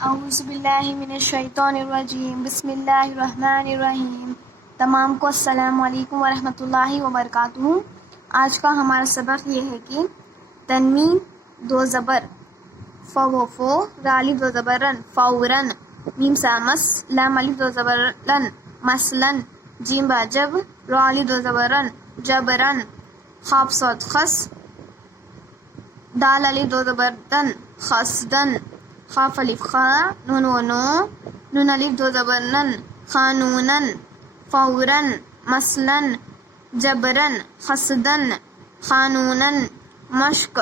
اعوذ باللہ من الشیطان الرجیم، بسم اللہ الرحمن الرحیم۔ تمام کو السلام علیکم ورحمۃ اللہ وبرکاتہ۔ آج کا ہمارا سبق یہ ہے کہ تنوین دو زبر فو فو، رالی دو زبر رن فورن، میم سامس لام الف دو زبر لن مثلاً، جیم با جب رالی دو زبر رن جبرن، خاب صوت خس، دال الف دو زبر دن خسدن، خاف الف خا، نون و نو، نون الف دو زبر نن خانونن، فوراً مثلاً، جبرن خسدن، خانونن، مشق،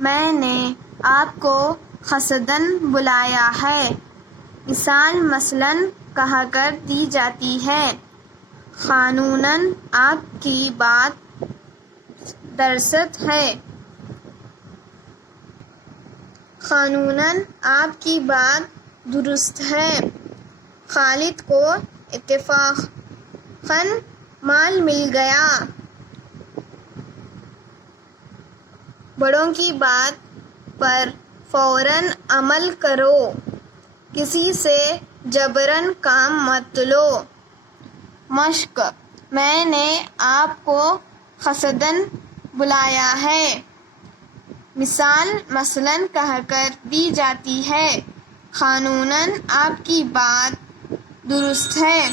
میں نے آپ کو خسدن بلایا ہے، مثال مثلاً کہا کر دی جاتی ہے، خانوناً آپ کی بات درست ہے، قانوناً آپ کی بات درست ہے۔ خالد کو اتفاقاً مال مل گیا۔ بڑوں کی بات پر فوراً عمل کرو، کسی سے جبراً کام مت لو۔ مشق، میں نے آپ کو خسدن بلایا ہے، مثال مثلاً کہہ کر دی جاتی ہے، قانوناً آپ کی بات درست ہے۔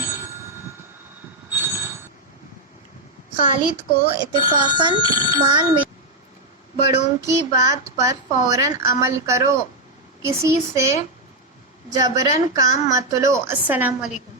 خالد کو اتفاقاً مال مل، بڑوں کی بات پر فوراً عمل کرو، کسی سے جبراً کام مت لو۔ السلام علیکم۔